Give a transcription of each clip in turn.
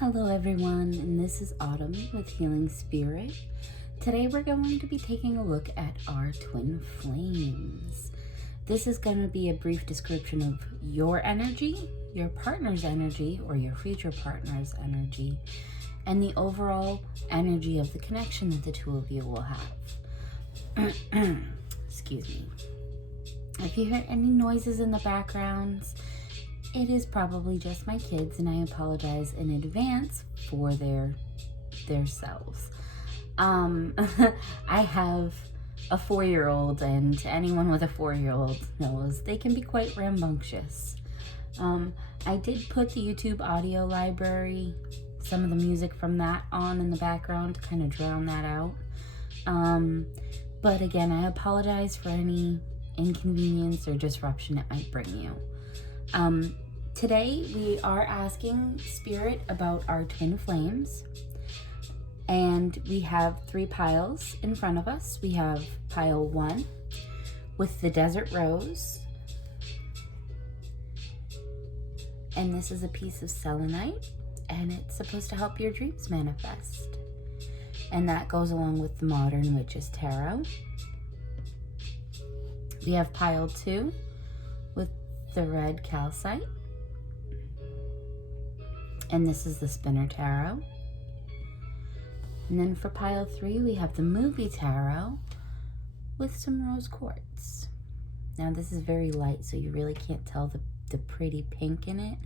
Hello everyone, and this is Autumn with Healing Spirit. Today we're going to be taking a look at our twin flames. This is going to be a brief description of your energy, your partner's energy, or your future partner's energy, and the overall energy of the connection that the two of you will have. Excuse me. If you hear any noises in the background, it is probably just my kids, and I apologize in advance for their selves. I have a 4-year-old, and anyone with a 4-year-old knows they can be quite rambunctious. I did put the YouTube audio library, some of the music from that on in the background to kind of drown that out. But again, I apologize for any inconvenience or disruption it might bring you. Today we are asking Spirit about our twin flames, and we have 3 piles in front of us. We have pile 1 with the desert rose, and this is a piece of selenite, and it's supposed to help your dreams manifest, and that goes along with the Modern Witch's Tarot. We have pile 2 with the red calcite, and this is the Spinner Tarot. And then for pile 3, we have the Movie Tarot with some rose quartz. Now this is very light, so you really can't tell the pretty pink in it,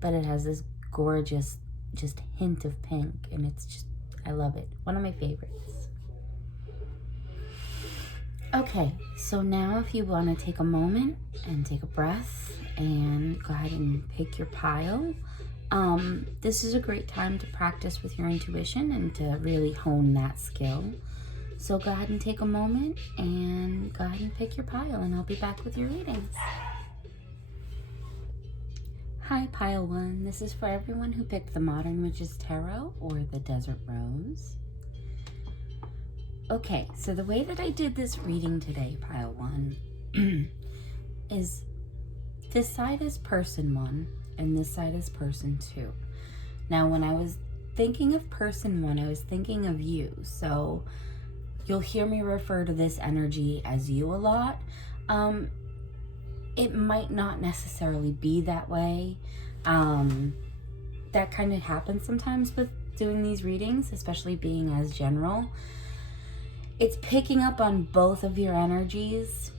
but it has this gorgeous just hint of pink, and it's just, I love it. One of my favorites. Okay, so now if you want to take a moment and take a breath and go ahead and pick your pile. This is a great time to practice with your intuition and to really hone that skill. So go ahead and take a moment and go ahead and pick your pile, and I'll be back with your readings. Hi, pile 1. This is for everyone who picked the Modern Witch's Tarot or the Desert Rose. Okay, so the way that I did this reading today, pile 1, is this side is person 1 and this side is person 2. Now, when I was thinking of person 1, I was thinking of you. So you'll hear me refer to this energy as you a lot. It might not necessarily be that way. That kind of happens sometimes with doing these readings, especially being as general. It's picking up on both of your energies.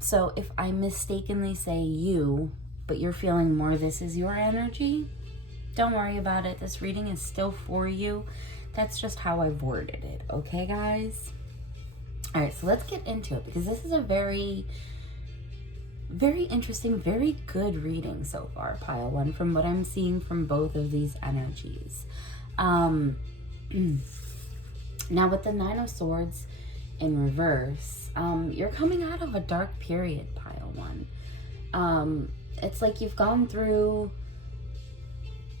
So if I mistakenly say you, but you're feeling more this is your energy, don't worry about it. This reading is still for you. That's just how I've worded it. Okay, guys? All right, so let's get into it, because this is a very, very interesting, very good reading so far, pile 1, from what I'm seeing from both of these energies. Now with the 9 of Swords in reverse, you're coming out of a dark period, pile 1. It's like you've gone through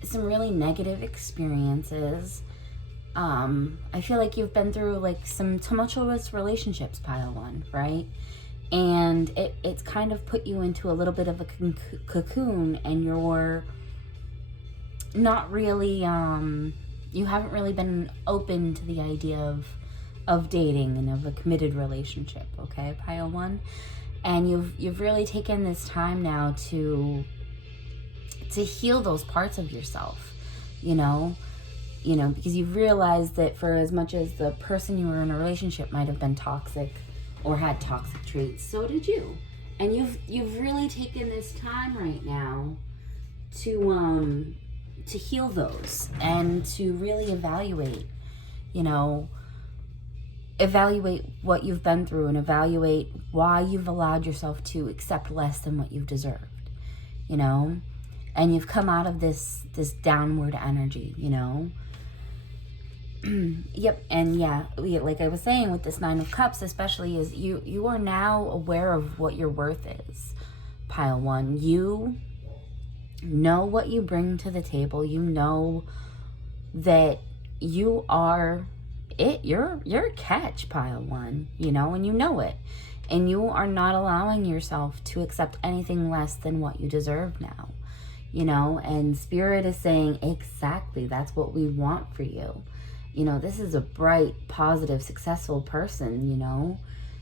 some really negative experiences. I feel like you've been through like some tumultuous relationships, pile 1, right? And it's kind of put you into a little bit of a cocoon, and you're not really, you haven't really been open to the idea of dating and of a committed relationship, okay, pile 1? And you've really taken this time now to heal those parts of yourself, you know, because you've realized that for as much as the person you were in a relationship might have been toxic or had toxic traits, so did you. And you've really taken this time right now to heal those and to really evaluate what you've been through, and evaluate why you've allowed yourself to accept less than what you've deserved, and you've come out of this downward energy, Yep. And yeah, like I was saying with this 9 of Cups especially, is you are now aware of what your worth is, pile 1. You know what you bring to the table. You know that you are you're a catch, pile 1, and you know it. And you are not allowing yourself to accept anything less than what you deserve now. you know, and Spirit is saying, exactly, that's what we want for you. You know, this is a bright, positive, successful person, you know.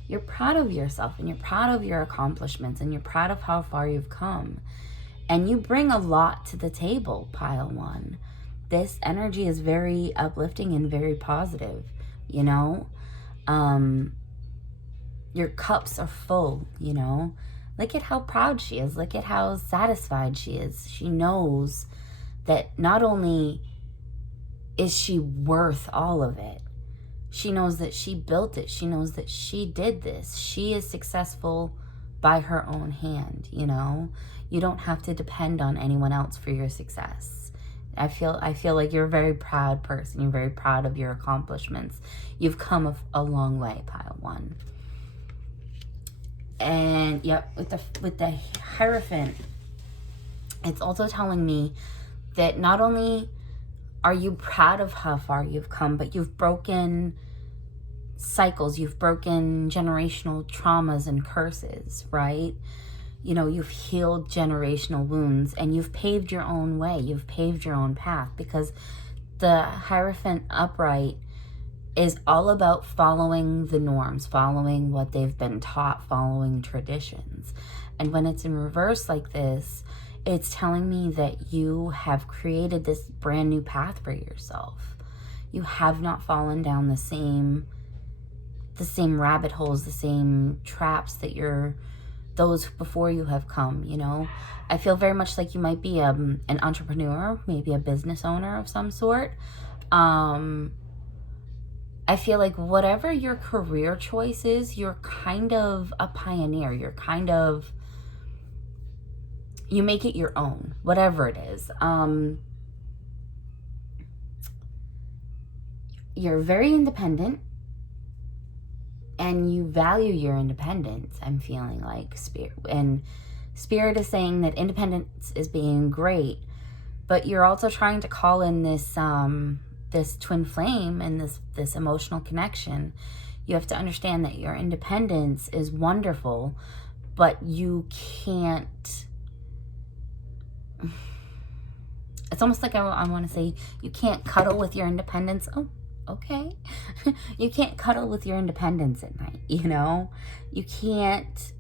You're proud of yourself, and you're proud of your accomplishments, and you're proud of how far you've come. And you bring a lot to the table, pile one. This energy is very uplifting and very positive, you know. Your cups are full, you know. Look at how proud she is. Look at how satisfied she is. She knows that not only is she worth all of it, she knows that she built it. She knows that she did this. She is successful by her own hand, you know. You don't have to depend on anyone else for your success. I feel like you're a very proud person. You're very proud of your accomplishments. You've come a long way, pile one. And yep, with the Hierophant, it's also telling me that not only are you proud of how far you've come, but you've broken cycles, you've broken generational traumas and curses, right? You know, you've healed generational wounds, and you've paved your own way. You've paved your own path, because the Hierophant upright is all about following the norms, following what they've been taught, following traditions. And when it's in reverse like this, it's telling me that you have created this brand new path for yourself. You have not fallen down the same rabbit holes, the same traps that those before you have come, you know. I feel very much like you might be an entrepreneur, maybe a business owner of some sort. I feel like whatever your career choice is, you're kind of a pioneer. You make it your own, whatever it is. You're very independent, and you value your independence, I'm feeling like, Spirit. And Spirit is saying that independence is being great, but you're also trying to call in this this twin flame and this emotional connection. You have to understand that your independence is wonderful, but you can't, it's almost like I want to say, you can't cuddle with your independence. Oh, okay. You can't cuddle with your independence at night, you know? You can't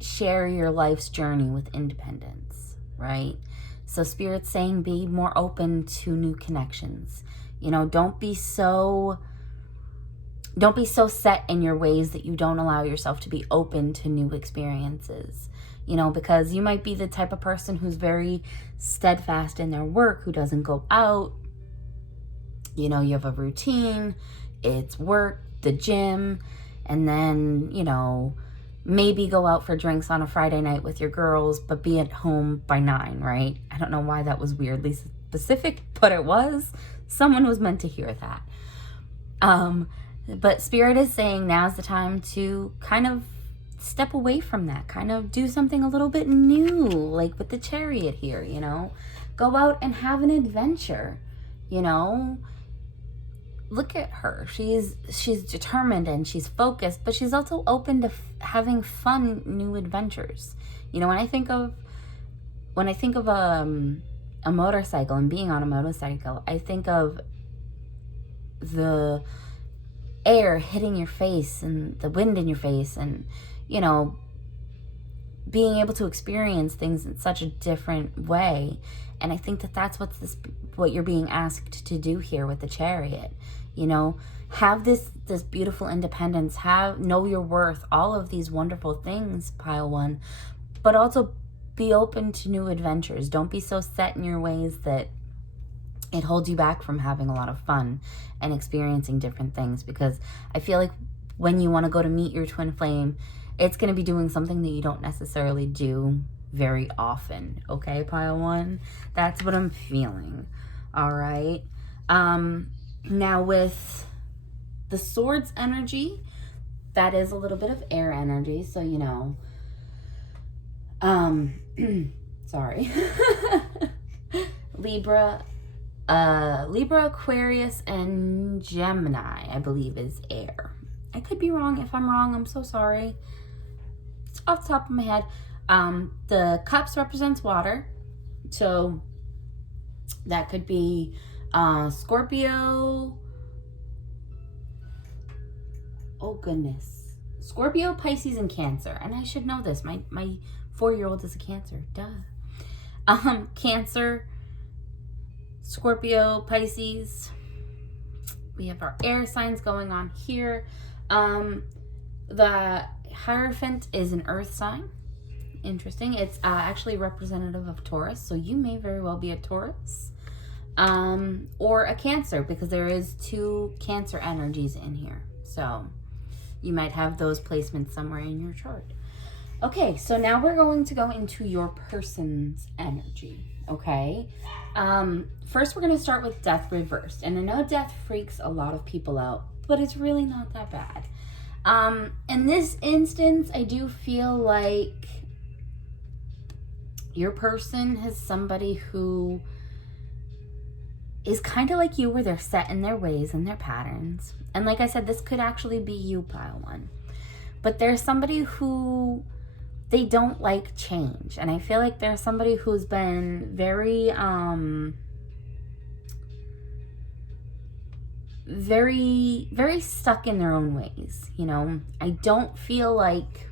share your life's journey with independence, right? So Spirit's saying be more open to new connections. You know, don't be so set in your ways that you don't allow yourself to be open to new experiences. You know, because you might be the type of person who's very steadfast in their work, who doesn't go out. You know, you have a routine, it's work, the gym, and then, you know, maybe go out for drinks on a Friday night with your girls, but be at home by 9, right? I don't know why that was weirdly specific, but it was. Someone was meant to hear that. But Spirit is saying now's the time to kind of step away from that, kind of do something a little bit new, like with the Chariot here, you know. Go out and have an adventure, you know. Look at her. She's determined and she's focused, but she's also open to having fun new adventures. You know, when I think of a motorcycle and being on a motorcycle, I think of the air hitting your face and the wind in your face, and, you know, being able to experience things in such a different way. And I think that that's what you're being asked to do here with the Chariot. You know, have this beautiful independence, know your worth, all of these wonderful things, pile one, but also be open to new adventures. Don't be so set in your ways that it holds you back from having a lot of fun and experiencing different things. Because I feel like when you want to go to meet your twin flame, it's going to be doing something that you don't necessarily do very often. Okay, pile one? That's what I'm feeling. All right. Now with the Swords energy, that is a little bit of air energy. So, you know, sorry. Libra, Aquarius, and Gemini, I believe, is air. I could be wrong. If I'm wrong, I'm so sorry. It's off the top of my head. The cups represents water. So that could be Scorpio. Oh, goodness. Scorpio, Pisces, and Cancer. And I should know this. My 4-year-old is a Cancer. Duh. Cancer, Scorpio, Pisces. We have our air signs going on here. The Hierophant is an earth sign. Interesting. It's actually representative of Taurus. So you may very well be a Taurus. Or a Cancer, because there is 2 Cancer energies in here. So you might have those placements somewhere in your chart. Okay, so now we're going to go into your person's energy, okay? First, we're going to start with death reversed. And I know death freaks a lot of people out, but it's really not that bad. In this instance, I do feel like your person has somebody who is kind of like you, where they're set in their ways and their patterns. And like I said, this could actually be you, pile 1. But there's somebody who, they don't like change. And I feel like there's somebody who's been very, very stuck in their own ways, you know? I don't feel like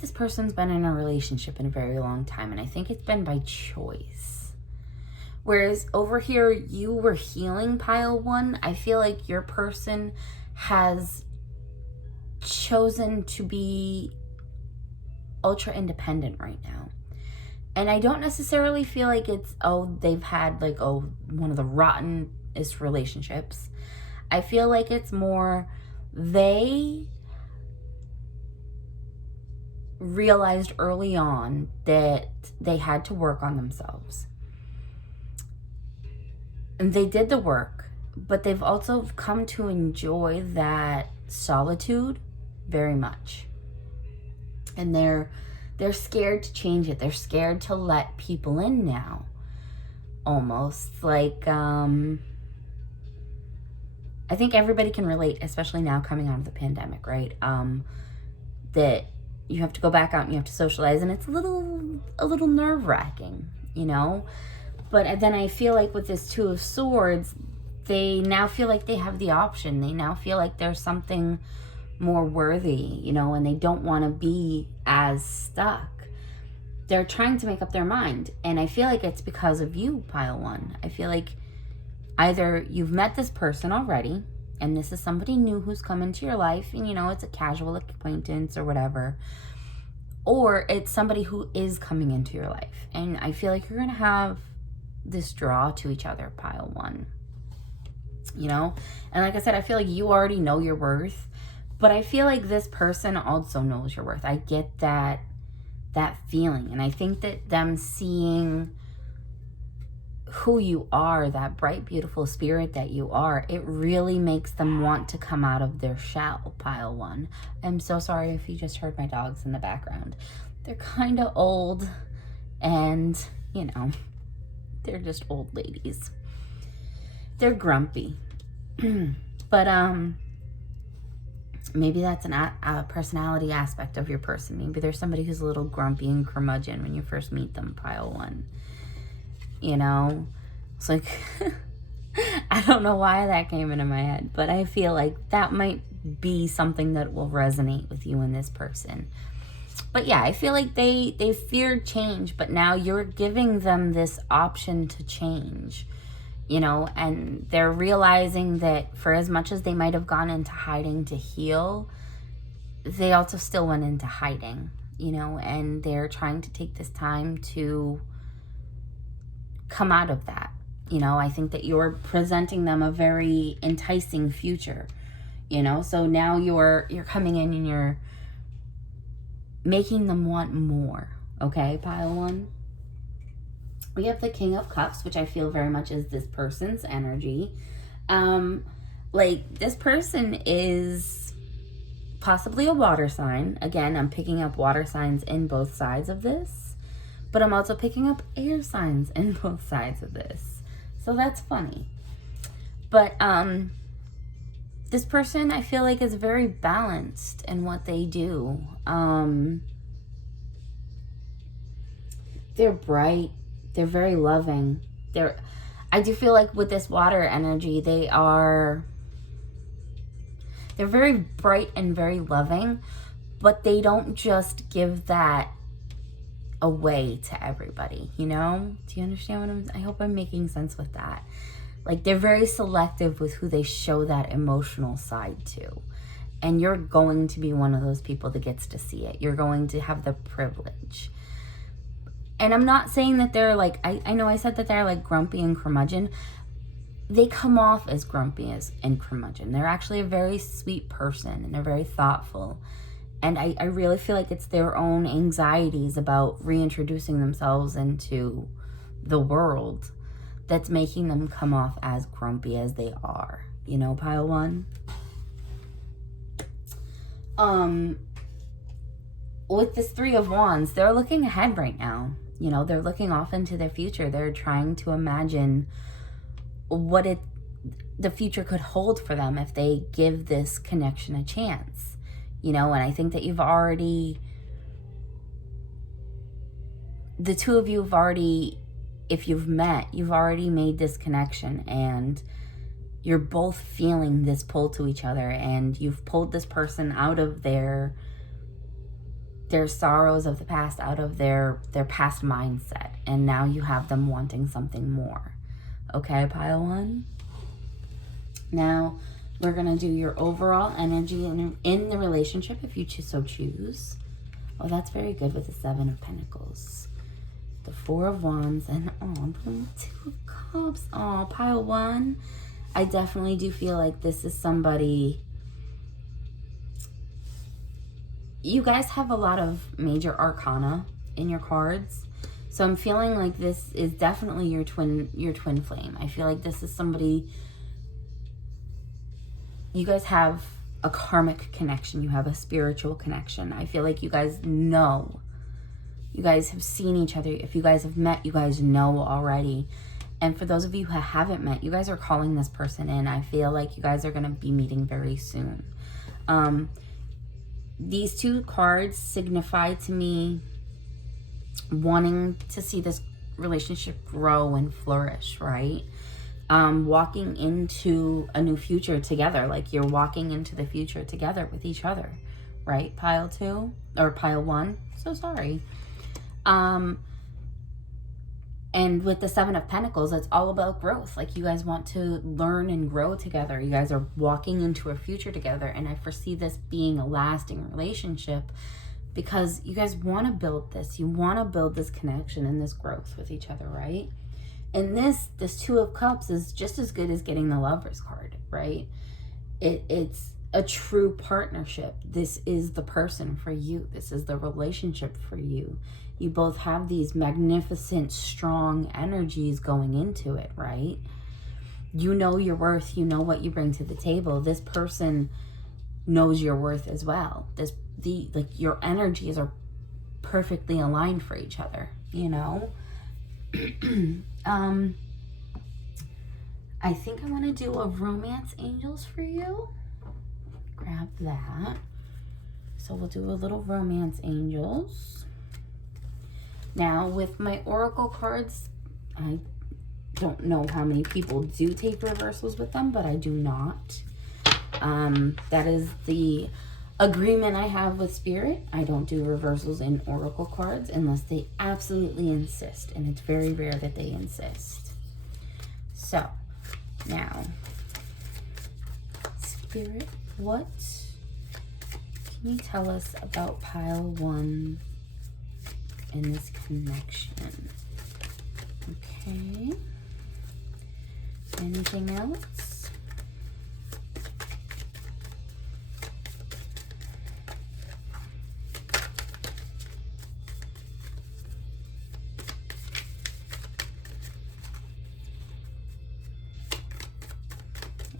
this person's been in a relationship in a very long time, and I think it's been by choice. Whereas over here, you were healing, pile 1. I feel like your person has chosen to be ultra independent right now. And I don't necessarily feel like it's, they've had like, one of the rottenest relationships. I feel like it's more they realized early on that they had to work on themselves. And they did the work, but they've also come to enjoy that solitude very much. And they're scared to change it. They're scared to let people in now. Almost like, I think everybody can relate, especially now coming out of the pandemic, right? That you have to go back out and you have to socialize, and it's a little nerve-wracking, you know? But then I feel like with this 2 of Swords, they now feel like they have the option. They now feel like there's something more worthy, you know, and they don't want to be as stuck. They're trying to make up their mind. And I feel like it's because of you, pile 1. I feel like either you've met this person already, and this is somebody new who's come into your life, and, you know, it's a casual acquaintance or whatever. Or it's somebody who is coming into your life. And I feel like you're going to have this draw to each other, pile 1. You know? And like I said, I feel like you already know your worth. But I feel like this person also knows your worth. I get that feeling. And I think that them seeing who you are, that bright, beautiful spirit that you are, it really makes them want to come out of their shell, pile 1. I'm so sorry if you just heard my dogs in the background. They're kind of old, and, you know, they're just old ladies. They're grumpy. But, maybe that's a personality aspect of your person. Maybe there's somebody who's a little grumpy and curmudgeon when you first meet them, pile 1. You know, it's like, I don't know why that came into my head, but I feel like that might be something that will resonate with you and this person. But yeah, I feel like they feared change, but now you're giving them this option to change, you know, and they're realizing that for as much as they might have gone into hiding to heal, they also still went into hiding, you know, and they're trying to take this time to come out of that. You know, I think that you're presenting them a very enticing future, you know, so now you're coming in and you're making them want more. Okay, pile 1. We have the King of Cups, which I feel very much is this person's energy. Like, this person is possibly a water sign. Again, I'm picking up water signs in both sides of this. But I'm also picking up air signs in both sides of this. So that's funny. But this person, I feel like, is very balanced in what they do. They're bright. They're very loving. I do feel like with this water energy, they're very bright and very loving, but they don't just give that away to everybody, you know? Do you understand I hope I'm making sense with that. Like, they're very selective with who they show that emotional side to. And you're going to be one of those people that gets to see it. You're going to have the privilege. And I'm not saying that they're like, I know I said that they're like grumpy and curmudgeon. They come off as grumpy and curmudgeon. They're actually a very sweet person, and they're very thoughtful. And I really feel like it's their own anxieties about reintroducing themselves into the world that's making them come off as grumpy as they are. You know, pile one? With this Three of Wands, they're looking ahead right now. You know, they're looking off into their future. They're trying to imagine what the future could hold for them if they give this connection a chance. You know, and I think that the two of you have already, if you've met, you've already made this connection, and you're both feeling this pull to each other, and you've pulled this person out of their sorrows of the past, out of their past mindset, and now you have them wanting something more. Okay, pile one? Now, we're going to do your overall energy in the relationship, if you so choose. Oh, that's very good with the Seven of Pentacles. The Four of Wands, and I'm putting Two of Cups. Oh, pile one. I definitely do feel like this is somebody... You guys have a lot of major arcana in your cards. So I'm feeling like this is definitely your twin flame. I feel like this is somebody... You guys have a karmic connection. You have a spiritual connection. I feel like you guys know. You guys have seen each other. If you guys have met, you guys know already. And for those of you who haven't met, you guys are calling this person in. I feel like you guys are going to be meeting very soon. These two cards signify to me wanting to see this relationship grow and flourish, right? Walking into a new future together, like you're walking into the future together with each other, right? Pile two, or pile one, so sorry. And with the Seven of Pentacles, it's all about growth. Like, you guys want to learn and grow together. You guys are walking into a future together, and I foresee this being a lasting relationship because you guys want to build this. You want to build this connection and this growth with each other, right? And this Two of Cups is just as good as getting the Lover's card, right? It's a true partnership. This is the person for you. This is the relationship for you. You both have these magnificent, strong energies going into it, right? You know your worth. You know what you bring to the table. This person knows your worth as well. Your energies are perfectly aligned for each other, you know? I think I want to do a Romance Angels for you. Grab that. So we'll do a little Romance Angels. Now, with my Oracle cards, I don't know how many people do take reversals with them, but I do not. That is the agreement I have with Spirit. I don't do reversals in Oracle cards unless they absolutely insist, and it's very rare that they insist. So, now, Spirit, what can you tell us about pile one in this connection? Okay. Anything else?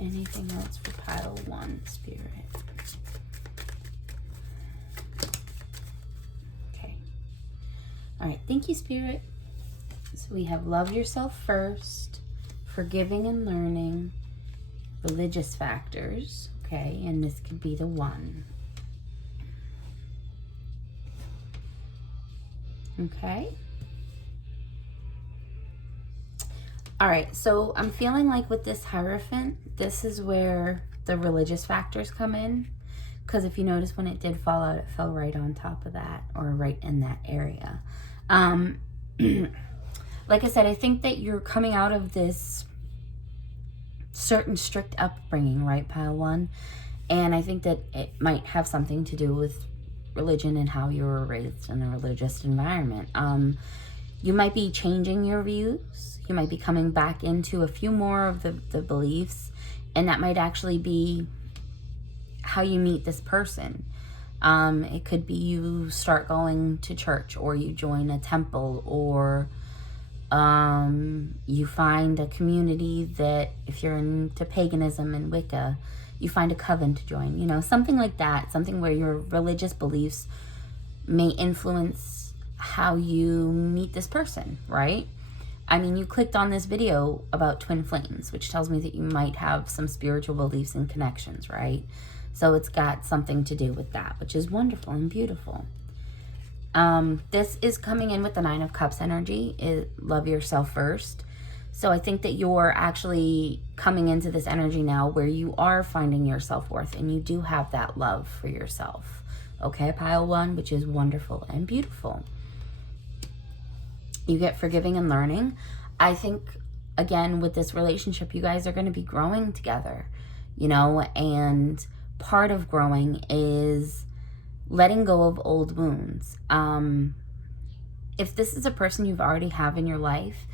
Anything else for pile one, Spirit? Okay. All right. Thank you, Spirit. So we have love yourself first, forgiving and learning, religious factors. Okay. And this could be the one. Okay. All right, so I'm feeling like with this Hierophant, this is where the religious factors come in. Because if you notice, when it did fall out, it fell right on top of that, or right in that area. Like I said, I think that you're coming out of this certain strict upbringing, right, Pile 1? And I think that it might have something to do with religion and how you were raised in a religious environment. You might be changing your views. You might be coming back into a few more of the beliefs. And that might actually be how you meet this person. It could be you start going to church, or you join a temple, or you find a community that, if you're into paganism and Wicca, you find a coven to join, you know, something like that. Something where your religious beliefs may influence how you meet this person, right? I mean, you clicked on this video about twin flames, which tells me that you might have some spiritual beliefs and connections, right? So it's got something to do with that, which is wonderful and beautiful. This is coming in with the 9 of Cups energy. Love yourself first. So I think that you're actually coming into this energy now where you are finding your self-worth, and you do have that love for yourself. Okay, Pile 1, which is wonderful and beautiful. You get forgiving and learning. I think, again, with this relationship, you guys are going to be growing together, you know, and part of growing is letting go of old wounds. If this is a person you've already have in your life,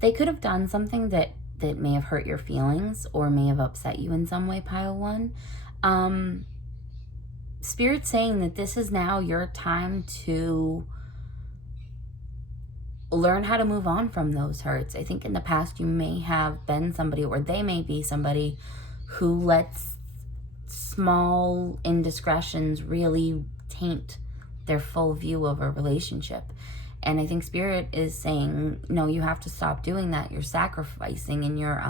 they could have done something that may have hurt your feelings or may have upset you in some way, Pile 1. Spirit's saying that this is now your time to learn how to move on from those hurts. I think in the past you may have been somebody, or they may be somebody, who lets small indiscretions really taint their full view of a relationship. And I think Spirit is saying, no, you have to stop doing that. You're sacrificing, and you're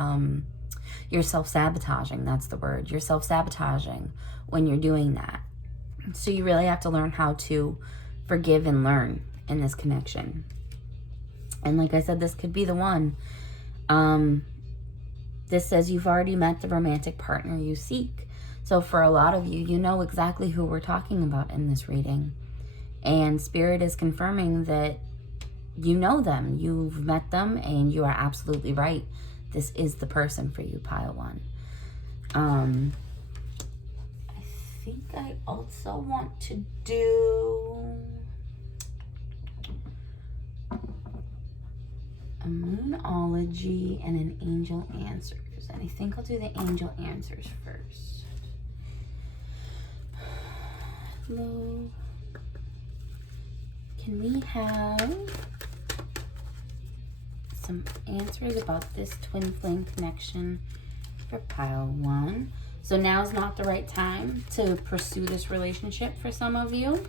self-sabotaging. That's the word. You're self-sabotaging when you're doing that. So you really have to learn how to forgive and learn in this connection. And like I said, this could be the one. This says you've already met the romantic partner you seek. So for a lot of you, you know exactly who we're talking about in this reading. And Spirit is confirming that you know them, you've met them, and you are absolutely right. This is the person for you, Pile 1. I think I also want to do a Moonology and an Angel Answers. And I think I'll do the Angel Answers first. Hello. Can we have some answers about this twin flame connection for Pile 1? So now's not the right time to pursue this relationship for some of you.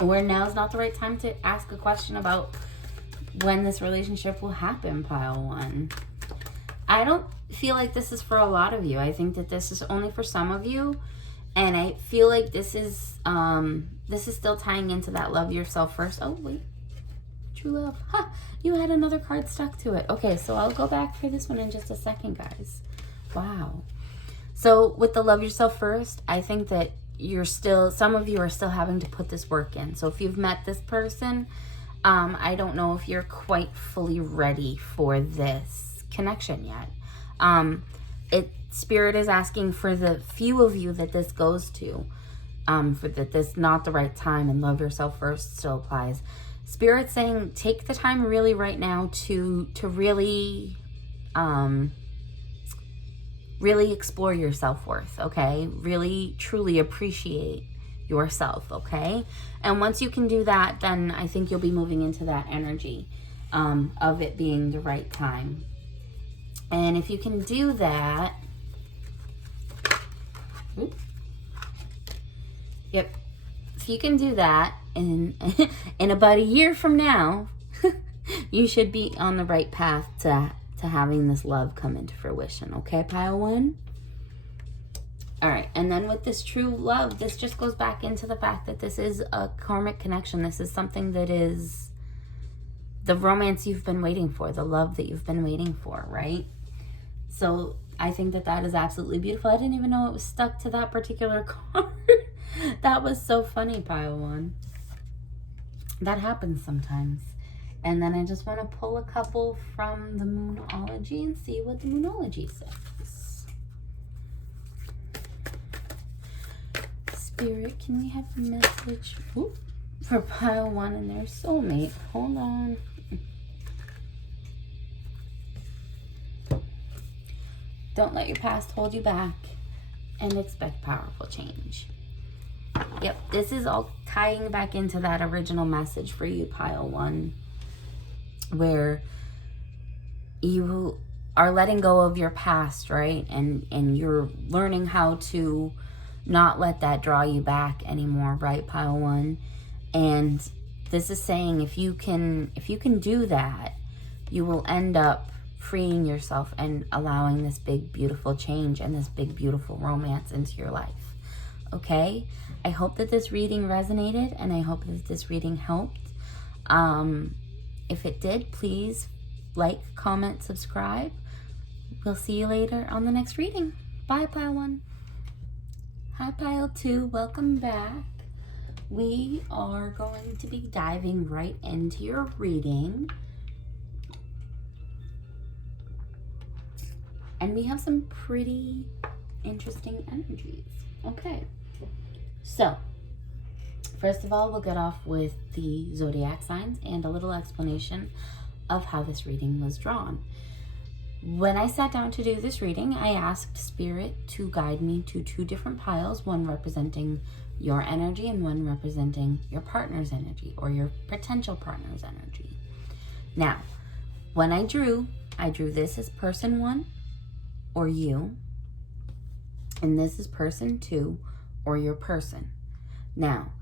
Or now's not the right time to ask a question about when this relationship will happen, Pile 1. I don't feel like this is for a lot of you. I think that this is only for some of you. And I feel like this is still tying into that love yourself first. Oh, wait. True love. Ha! You had another card stuck to it. Okay, so I'll go back for this one in just a second, guys. Wow. So with the love yourself first, I think that some of you are still having to put this work in. So if you've met this person, I don't know if you're quite fully ready for this connection yet. Spirit is asking for the few of you that this goes to, for that this not the right time, and love yourself first still applies. Spirit's saying take the time really right now to really really explore your self-worth, okay? Really truly appreciate yourself, okay? And once you can do that, then I think you'll be moving into that energy of it being the right time. And if you can do that, yep, if you can do that in about a year from now, you should be on the right path to having this love come into fruition. Okay, Pile 1? All right, and then with this true love, this just goes back into the fact that this is a karmic connection. This is something that is the romance you've been waiting for, the love that you've been waiting for, right? So I think that that is absolutely beautiful. I didn't even know it was stuck to that particular card. That was so funny, pile one. That happens sometimes. And then I just want to pull a couple from the Moonology and see what the Moonology says. Spirit, can we have a message for pile one and their soulmate? Hold on. Don't let your past hold you back and expect powerful change. Yep, this is all tying back into that original message for you, pile one, where you are letting go of your past, right? And you're learning how to not let that draw you back anymore, right, pile one? And this is saying if you can do that, you will end up freeing yourself and allowing this big, beautiful change and this big, beautiful romance into your life. Okay? I hope that this reading resonated, and I hope that this reading helped. If it did, please like, comment, subscribe. We'll see you later on the next reading. Bye, pile one. Hi, pile two. Welcome back. We are going to be diving right into your reading. And we have some pretty interesting energies. Okay. So, first of all, we'll get off with the zodiac signs and a little explanation of how this reading was drawn. When I sat down to do this reading, I asked Spirit to guide me to two different piles, one representing your energy and one representing your partner's energy or your potential partner's energy. Now, when I drew this as person one or you, and this is person two or your person. Now,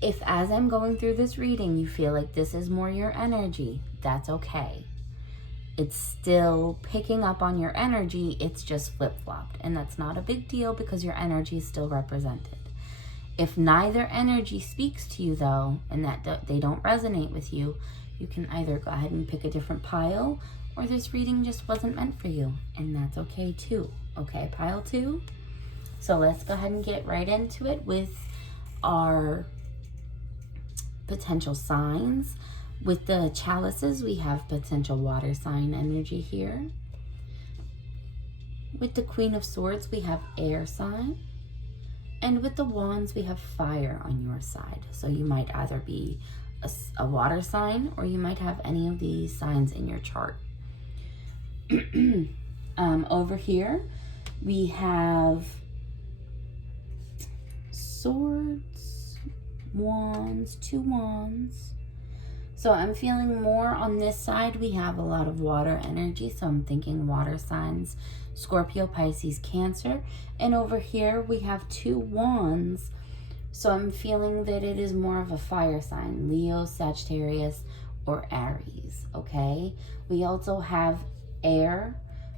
if as I'm going through this reading, you feel like this is more your energy, that's okay. It's still picking up on your energy, it's just flip-flopped. And that's not a big deal because your energy is still represented. If neither energy speaks to you though, and that they don't resonate with you, you can either go ahead and pick a different pile, or this reading just wasn't meant for you. And that's okay too. Okay, pile two? So let's go ahead and get right into it with our potential signs. With the chalices, we have potential water sign energy here. With the Queen of Swords, we have air sign. And with the wands, we have fire on your side. So you might either be a water sign, or you might have any of these signs in your chart. Over here, we have swords, wands, two wands. So I'm feeling more on this side, we have a lot of water energy. So I'm thinking water signs, Scorpio, Pisces, Cancer. And over here we have two wands. So I'm feeling that it is more of a fire sign, Leo, Sagittarius, or Aries, okay? We also have air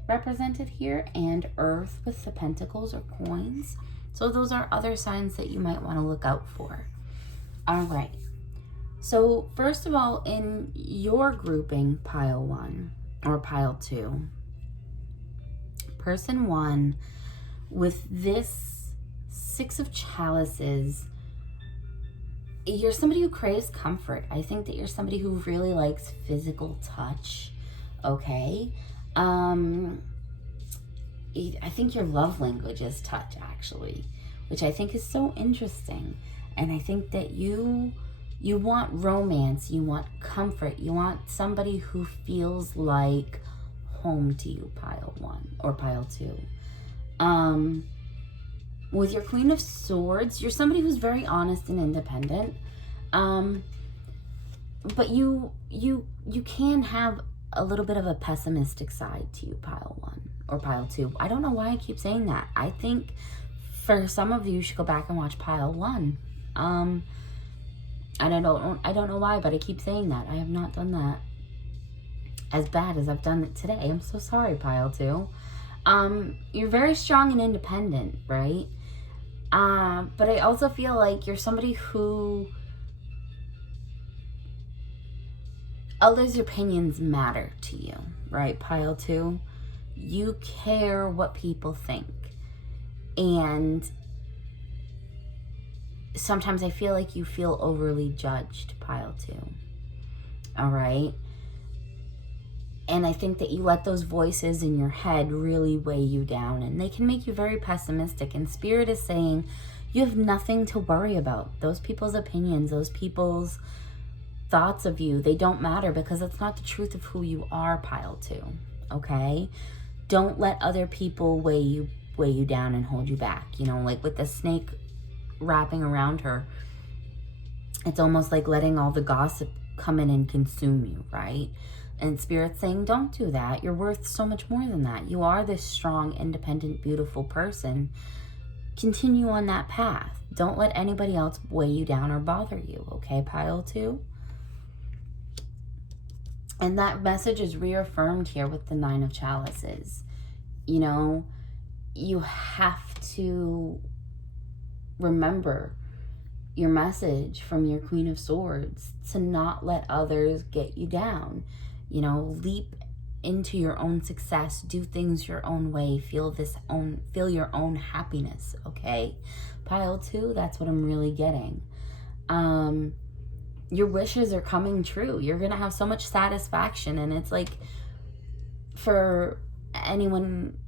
represented here and earth with the pentacles or coins. So those are other signs that you might want to look out for. All right. So first of all, in your grouping, pile one or pile two, person one, with this Six of Chalices, you're somebody who craves comfort. I think that you're somebody who really likes physical touch, okay? I think your love language is touch, actually, which I think is so interesting. And I think that you want romance, you want comfort, you want somebody who feels like home to you, pile one or pile two. With your Queen of Swords, you're somebody who's very honest and independent. But you can have a little bit of a pessimistic side to you, pile one or pile two. I don't know why I keep saying that. I think for some of you should go back and watch pile one. And I don't know why, but I keep saying that. I have not done that as bad as I've done it today. I'm so sorry, pile two. You're very strong and independent, right? But I also feel like you're somebody who others' opinions matter to you, right, pile 2? You care what people think. And sometimes I feel like you feel overly judged, pile 2. All right? And I think that you let those voices in your head really weigh you down, and they can make you very pessimistic. And Spirit is saying you have nothing to worry about. Those people's opinions, those people's thoughts of you, they don't matter, because it's not the truth of who you are, pile 2. Okay? Don't let other people weigh you down and hold you back. You know, like with the snake wrapping around her, it's almost like letting all the gossip come in and consume you, right? And Spirit's saying, don't do that. You're worth so much more than that. You are this strong, independent, beautiful person. Continue on that path. Don't let anybody else weigh you down or bother you, okay, pile 2? And that message is reaffirmed here with the 9 of Chalices. You know, you have to remember your message from your Queen of Swords to not let others get you down. You know, leap into your own success, do things your own way, feel your own happiness, okay? Pile 2, that's what I'm really getting. Your wishes are coming true. You're gonna have so much satisfaction, and it's like, for anyone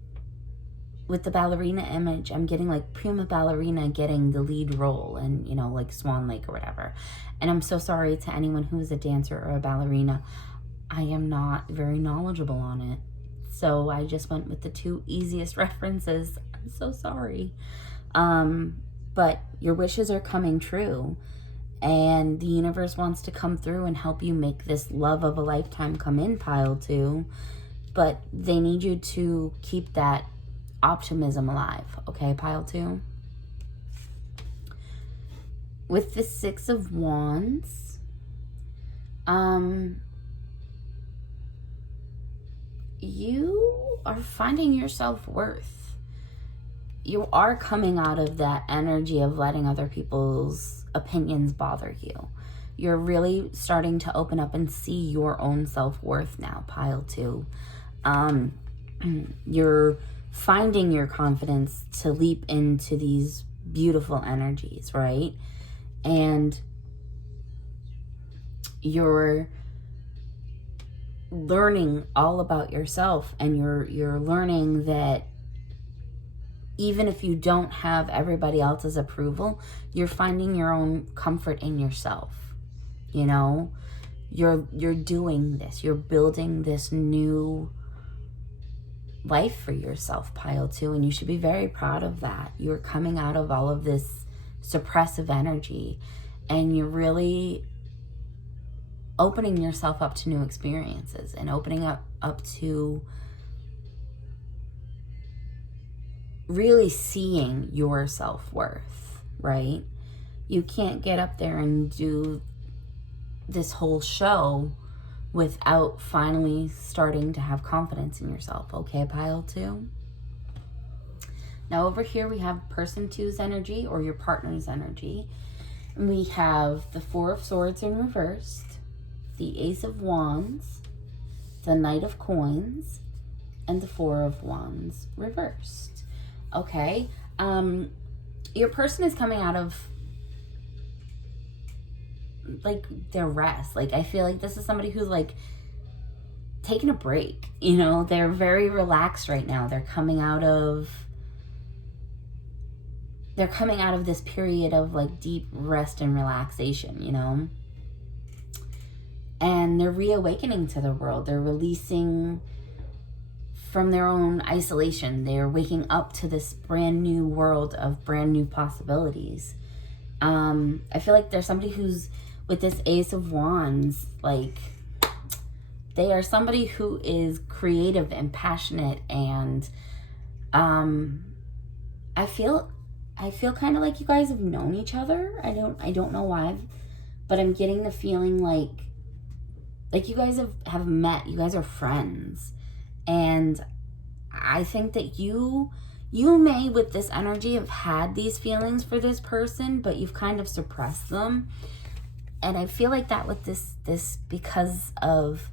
with the ballerina image, I'm getting like prima ballerina getting the lead role, and, you know, like Swan Lake or whatever. And I'm so sorry to anyone who is a dancer or a ballerina. I am not very knowledgeable on it, so I just went with the 2 easiest references. I'm so sorry. But your wishes are coming true, and the universe wants to come through and help you make this love of a lifetime come in, pile 2. But they need you to keep that optimism alive, okay, pile 2? With the 6 of Wands, you are finding your self-worth. You are coming out of that energy of letting other people's opinions bother you. You're really starting to open up and see your own self-worth now, pile 2. You're finding your confidence to leap into these beautiful energies, right? And you're learning all about yourself, and you're learning that even if you don't have everybody else's approval, you're finding your own comfort in yourself. You know, you're doing this, you're building this new life for yourself, pile 2, and you should be very proud of that. You're coming out of all of this suppressive energy, and you're really opening yourself up to new experiences, and opening up to really seeing your self-worth, right? You can't get up there and do this whole show without finally starting to have confidence in yourself, okay, pile 2? Now over here we have person 2's energy, or your partner's energy. And we have the 4 of Swords in reversed, the Ace of Wands, the Knight of Coins, and the 4 of Wands reversed. Okay, your person is coming out of like their rest. Like, I feel like this is somebody who's like taking a break, you know? They're very relaxed right now. They're coming out of this period of like deep rest and relaxation, you know? And they're reawakening to the world. They're releasing from their own isolation. They're waking up to this brand new world of brand new possibilities. I feel like there's somebody who's with this Ace of Wands, like they are somebody who is creative and passionate, and I feel kind of like you guys have known each other. I don't know why, but I'm getting the feeling like you guys have met. You guys are friends. And I think that you may, with this energy, have had these feelings for this person, but you've kind of suppressed them. And I feel like that with this because of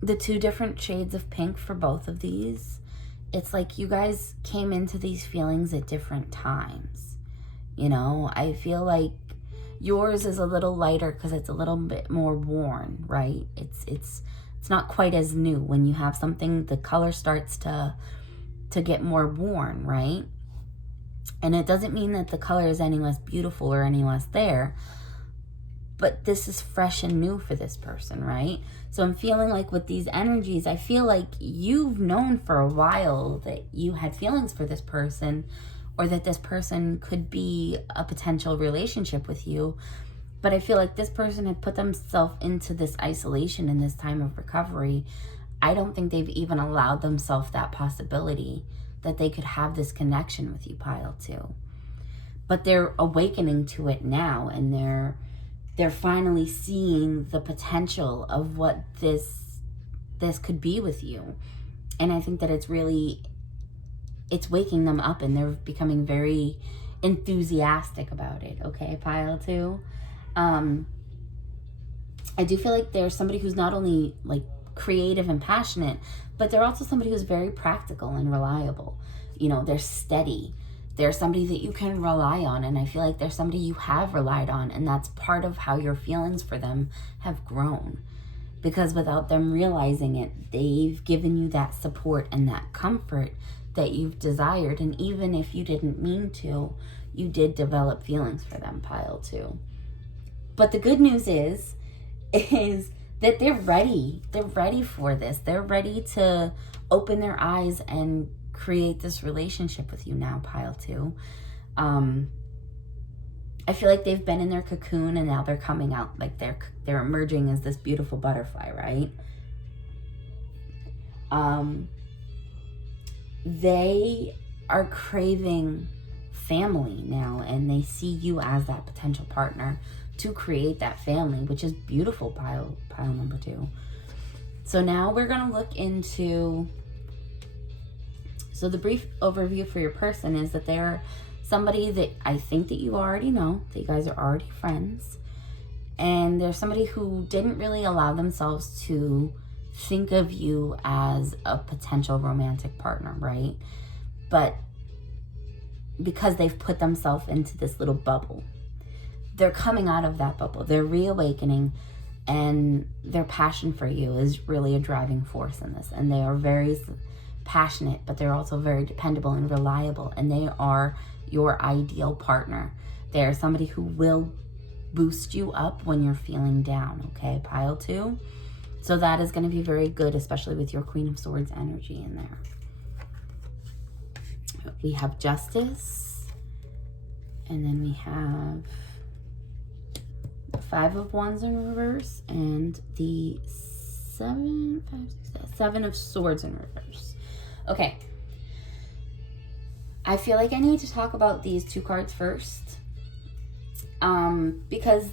the two different shades of pink for both of these. It's like you guys came into these feelings at different times. You know, I feel like yours is a little lighter because it's a little bit more worn, right? It's not quite as new. When you have something, the color starts to get more worn, right? And it doesn't mean that the color is any less beautiful or any less there, but this is fresh and new for this person, right? So I'm feeling like with these energies, I feel like you've known for a while that you had feelings for this person, or that this person could be a potential relationship with you. But I feel like this person had put themselves into this isolation in this time of recovery. I don't think they've even allowed themselves that possibility that they could have this connection with you, pile 2. But they're awakening to it now, and they're finally seeing the potential of what this could be with you. And I think that it's waking them up, and they're becoming very enthusiastic about it, okay, pile 2? I do feel like there's somebody who's not only like creative and passionate, but they're also somebody who's very practical and reliable. You know, they're steady. They're somebody that you can rely on, and I feel like there's somebody you have relied on, and that's part of how your feelings for them have grown. Because without them realizing it, they've given you that support and that comfort that you've desired. And even if you didn't mean to, you did develop feelings for them, pile 2. But the good news is that they're ready. They're ready for this. They're ready to open their eyes and create this relationship with you now, pile 2. I feel like they've been in their cocoon, and now they're coming out, like they're emerging as this beautiful butterfly, right? They are craving family now, and they see you as that potential partner to create that family, which is beautiful, pile number 2. So now we're going to look into, so the brief overview for your person is that they're somebody that I think that you already know, that you guys are already friends, and they're somebody who didn't really allow themselves to think of you as a potential romantic partner, right? But because they've put themselves into this little bubble, they're coming out of that bubble. They're reawakening, and their passion for you is really a driving force in this. And they are very passionate, but they're also very dependable and reliable, and they are your ideal partner. They are somebody who will boost you up when you're feeling down, okay, pile 2? So that is going to be very good, especially with your Queen of Swords energy in there. We have Justice, and then we have the 5 of Wands in reverse, and the 7 of Swords in reverse. Okay. I feel like I need to talk about these 2 cards first, because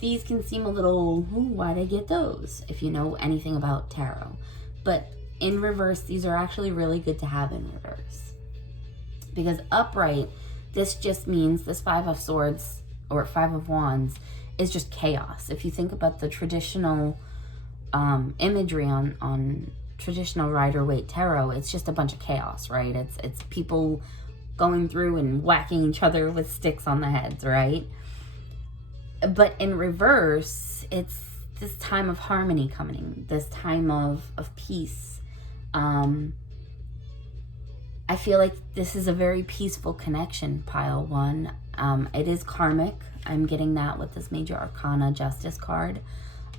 these can seem a little, why'd I get those, if you know anything about tarot. But in reverse, these are actually really good to have in reverse. Because upright, this just means this 5 of Swords, or 5 of Wands, is just chaos. If you think about the traditional imagery on traditional Rider-Waite tarot, it's just a bunch of chaos, right? It's people going through and whacking each other with sticks on the heads, right? But in reverse, it's this time of harmony coming, this time of peace. I feel like this is a very peaceful connection, pile 1. It is karmic. I'm getting that with this Major Arcana Justice card.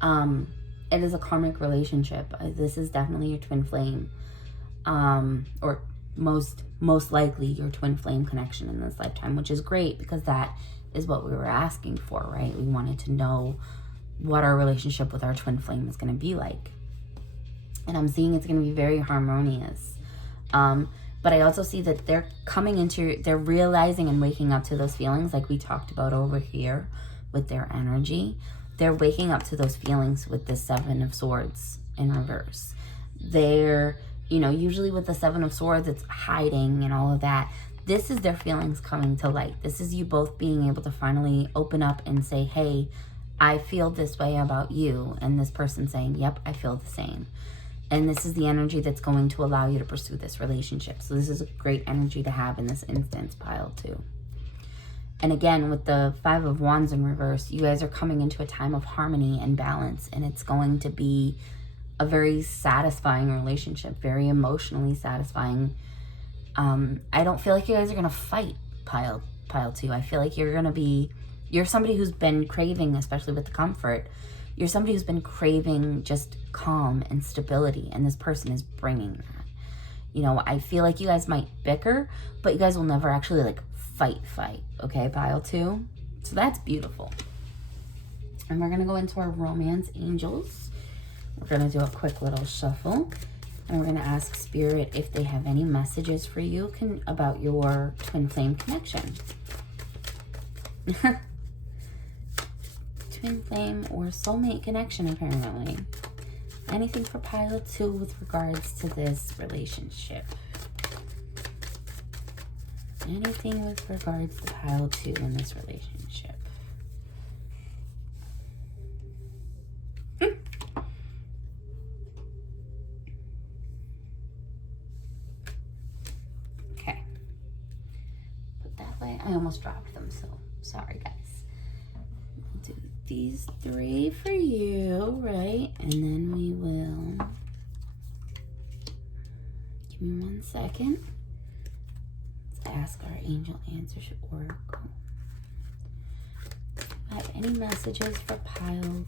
It is a karmic relationship. This is definitely your twin flame. Or most likely your twin flame connection in this lifetime, which is great because that is what we were asking for, right? We wanted to know what our relationship with our twin flame is going to be like. And I'm seeing it's going to be very harmonious. But I also see that they're they're realizing and waking up to those feelings like we talked about over here with their energy. They're waking up to those feelings with the 7 of Swords in reverse. They're, usually with the 7 of Swords, it's hiding and all of that. This is their feelings coming to light. This is you both being able to finally open up and say, hey, I feel this way about you. And this person saying, yep, I feel the same. And this is the energy that's going to allow you to pursue this relationship. So this is a great energy to have in this instance, pile 2. And again, with the 5 of Wands in reverse, you guys are coming into a time of harmony and balance. And it's going to be a very satisfying relationship, very emotionally satisfying. I don't feel like you guys are going to fight, pile 2. I feel like you're somebody who's been craving, especially with the comfort, you're somebody who's been craving just calm and stability, and this person is bringing that. You know, I feel like you guys might bicker, but you guys will never actually like fight, okay, pile 2? So that's beautiful. And we're going to go into our romance angels. We're going to do a quick little shuffle. And we're going to ask Spirit if they have any messages for you about your twin flame connection. Twin flame or soulmate connection, apparently. Anything for pile 2 with regards to this relationship. Anything with regards to pile 2 in this relationship. Okay. Put that way. I almost dropped them, so sorry, guys. I'll do these 3 for you, right? And then we will... Give me 1 second. Ask our angel answers oracle. Have any messages for pile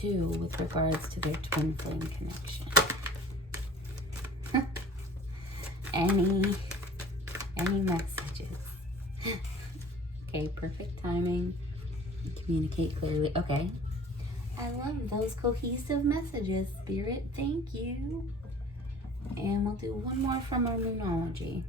2 with regards to their twin flame connection? any messages? Okay, perfect timing. Communicate clearly. Okay. I love those cohesive messages, Spirit. Thank you. And we'll do one more from our Moonology.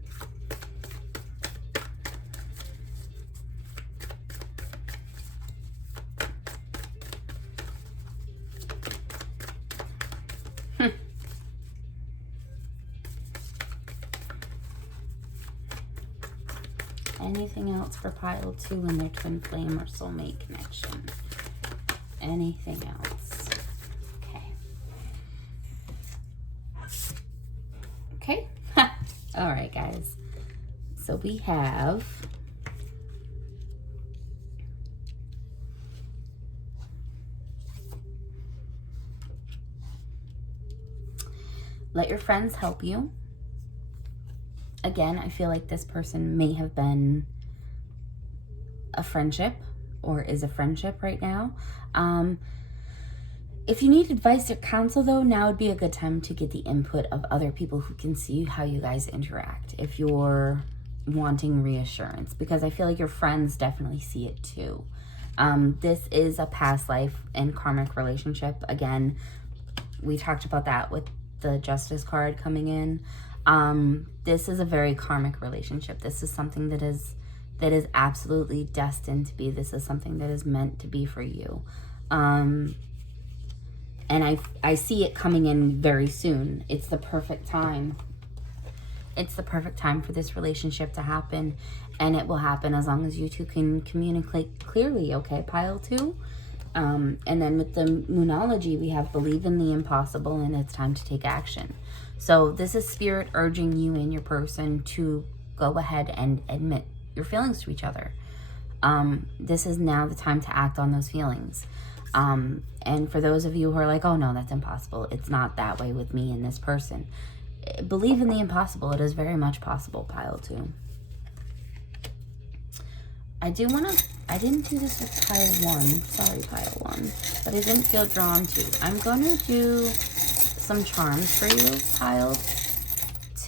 Anything else for pile 2 in their twin flame or soulmate connection? Anything else? Okay. All right, guys. So we have let your friends help you. Again, I feel like this person may have been a friendship or is a friendship right now. If you need advice or counsel, though, now would be a good time to get the input of other people who can see how you guys interact if you're wanting reassurance, because I feel like your friends definitely see it too. This is a past life and karmic relationship. Again, we talked about that with the Justice card coming in. This is a very karmic relationship. This is something that is absolutely destined to be. This is something that is meant to be for you. And I see it coming in very soon. It's the perfect time. It's the perfect time for this relationship to happen, and it will happen as long as you two can communicate clearly, okay, pile 2? And then with the Moonology, we have believe in the impossible, and it's time to take action. So this is Spirit urging you and your person to go ahead and admit your feelings to each other. This is now the time to act on those feelings. And for those of you who are like, oh no, that's impossible, it's not that way with me and this person, believe in the impossible. It is very much possible, pile 2. I didn't do this with pile 1. Sorry, pile 1. But I didn't feel drawn to. I'm going to do some charms for you, pile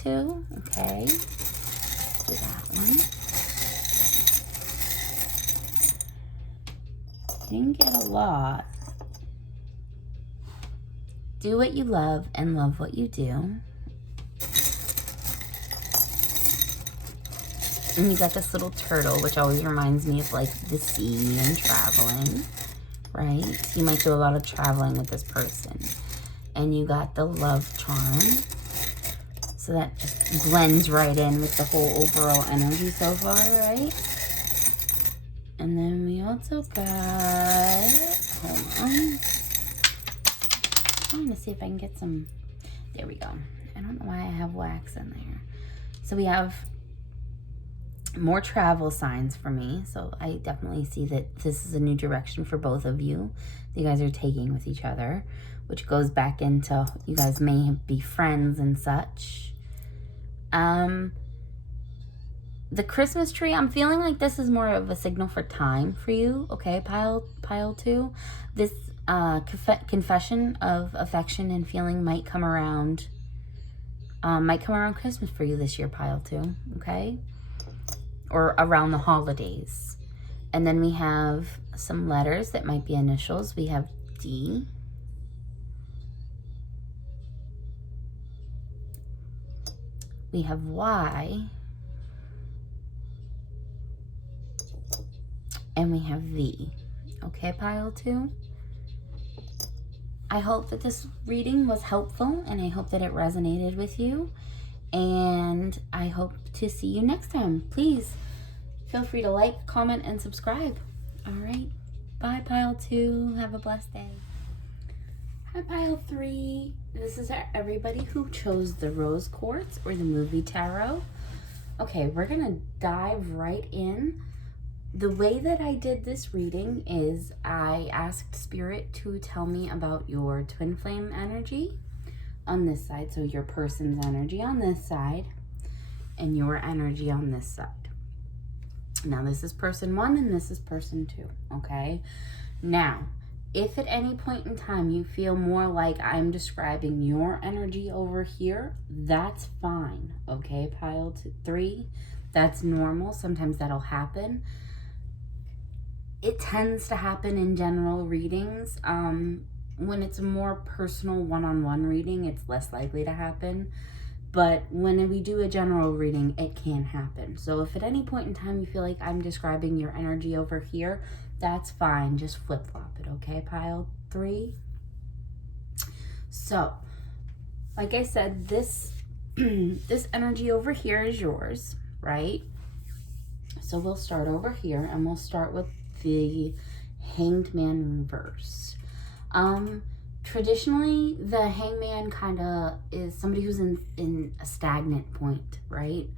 2. Okay. Do that one. Didn't get a lot. Do what you love and love what you do. And you got this little turtle, which always reminds me of like the sea and traveling, right? You might do a lot of traveling with this person. And you got the love charm. So that just blends right in with the whole overall energy so far, right? And then we also got, hold on. I'm trying to see if I can get some, there we go. I don't know why I have wax in there. So we have more travel signs for me. So I definitely see that this is a new direction for both of you. You guys are taking with each other, which goes back into you guys may be friends and such. The Christmas tree, I'm feeling like this is more of a signal for time for you, okay, pile 2. This confession of affection and feeling might come around Christmas for you this year, pile 2, okay? Or around the holidays. And then we have some letters that might be initials. We have D. We have Y. And we have V. Okay, pile 2? I hope that this reading was helpful, and I hope that it resonated with you. And I hope to see you next time. Please feel free to like, comment, and subscribe. All right. Bye, pile 2. Have a blessed day. Hi, pile 3. This is everybody who chose the rose quartz or the movie tarot. Okay, we're going to dive right in. The way that I did this reading is I asked Spirit to tell me about your twin flame energy on this side. So your person's energy on this side and your energy on this side. Now this is person 1 and this is person 2, okay? Now, if at any point in time you feel more like I'm describing your energy over here, that's fine, okay, pile 3? That's normal. Sometimes that'll happen. It tends to happen in general readings. When it's a more personal one-on-one reading, it's less likely to happen. But when we do a general reading, it can happen. So if at any point in time you feel like I'm describing your energy over here, that's fine. Just flip-flop it, okay, pile 3? So, like I said, this energy over here is yours, right? So we'll start over here, and we'll start with the Hanged Man reverse. Traditionally, the hangman kind of is somebody who's in a stagnant point, right?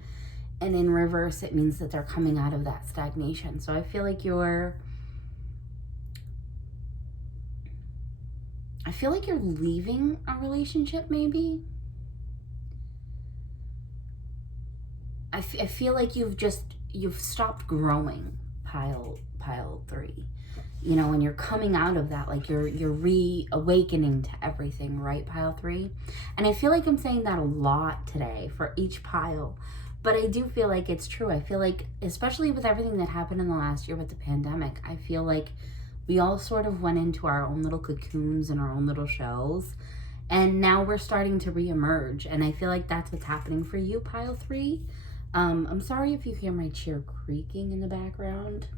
And in reverse, it means that they're coming out of that stagnation. So I feel like you're leaving a relationship, maybe. I feel like you've stopped growing, pile 3. You know, when you're coming out of that, like you're reawakening to everything, right, pile 3? And I feel like I'm saying that a lot today for each pile, but I do feel like it's true. I feel like, especially with everything that happened in the last year with the pandemic, I feel like we all sort of went into our own little cocoons and our own little shells, and now we're starting to reemerge. And I feel like that's what's happening for you, pile 3. I'm sorry if you hear my chair creaking in the background.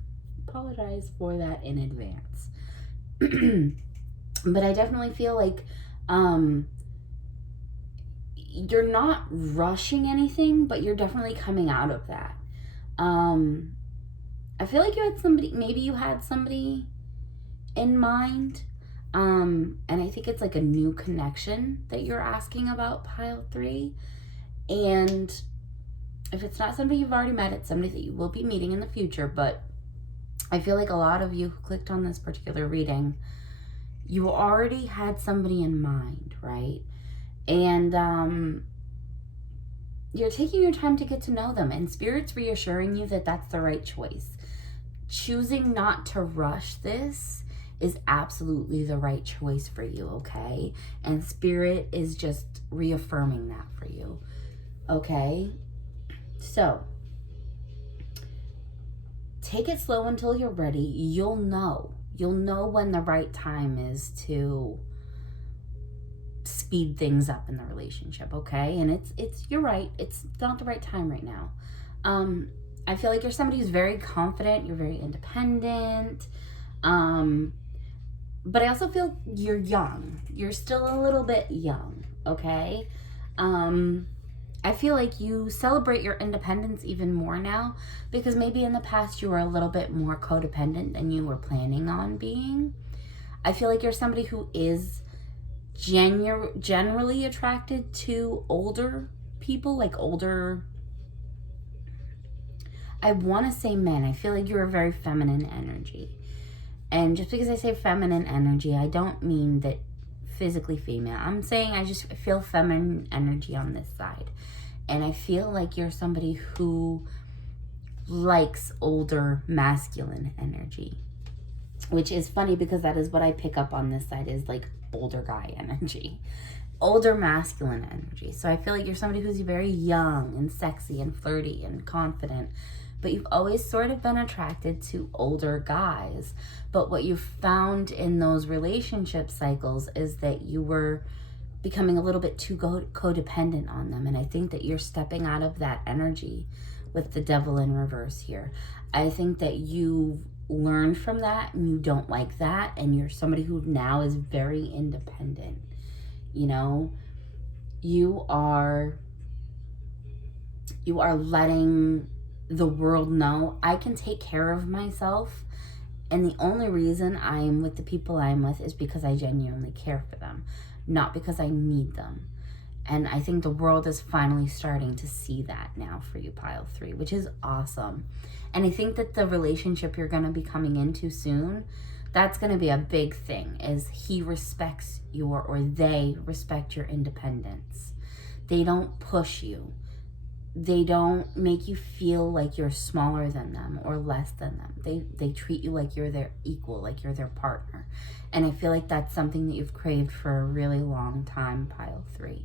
Apologize for that in advance. But I definitely feel like you're not rushing anything, but you're definitely coming out of that. I feel like maybe you had somebody in mind, and I think it's like a new connection that you're asking about, pile 3. And if it's not somebody you've already met, it's somebody that you will be meeting in the future. But I feel like a lot of you who clicked on this particular reading, you already had somebody in mind, right? And you're taking your time to get to know them, and Spirit's reassuring you that that's the right choice. Choosing not to rush this is absolutely the right choice for you, okay? And Spirit is just reaffirming that for you, okay? So, take it slow until you're ready. You'll know when the right time is to speed things up in the relationship, okay? And you're right, it's not the right time right now. I feel like you're somebody who's very confident, you're very independent, but I also feel you're young. You're still a little bit young, okay? I feel like you celebrate your independence even more now, because maybe in the past you were a little bit more codependent than you were planning on being. I feel like you're somebody who is generally attracted to older people, like older, I want to say men. I feel like you're a very feminine energy. And just because I say feminine energy, I don't mean that physically female. I'm saying I just feel feminine energy on this side. And I feel like you're somebody who likes older masculine energy. Which is funny because that is what I pick up on this side, is like older guy energy. Older masculine energy. So I feel like you're somebody who's very young and sexy and flirty and confident. But you've always sort of been attracted to older guys. But what you found in those relationship cycles is that you were becoming a little bit too codependent on them. And I think that you're stepping out of that energy with the devil in reverse here. I think that you've learned from that and you don't like that. And you're somebody who now is very independent. You know, you are letting the world know, I can take care of myself, and the only reason I am with the people I'm with is because I genuinely care for them, not because I need them. And I think the world is finally starting to see that now for you, pile 3, which is awesome. And I think that the relationship you're going to be coming into soon, that's going to be a big thing, is he respects your, or they respect your independence. They don't push you. They don't make you feel like you're smaller than them or less than them. They treat you like you're their equal, like you're their partner. And I feel like that's something that you've craved for a really long time, pile 3.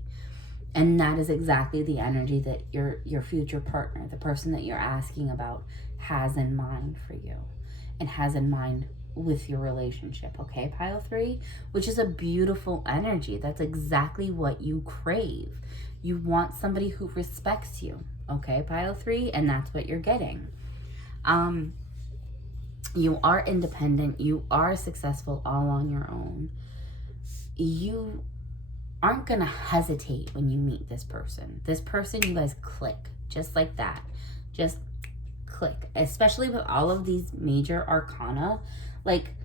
And that is exactly the energy that your future partner, the person that you're asking about, has in mind for you and has in mind with your relationship, okay, pile 3? Which is a beautiful energy. That's exactly what you crave. You want somebody who respects you, okay, pile 3? And that's what you're getting. You are independent. You are successful all on your own. You aren't going to hesitate when you meet this person. This person, you guys click just like that. Just click. Especially with all of these major arcana. Like,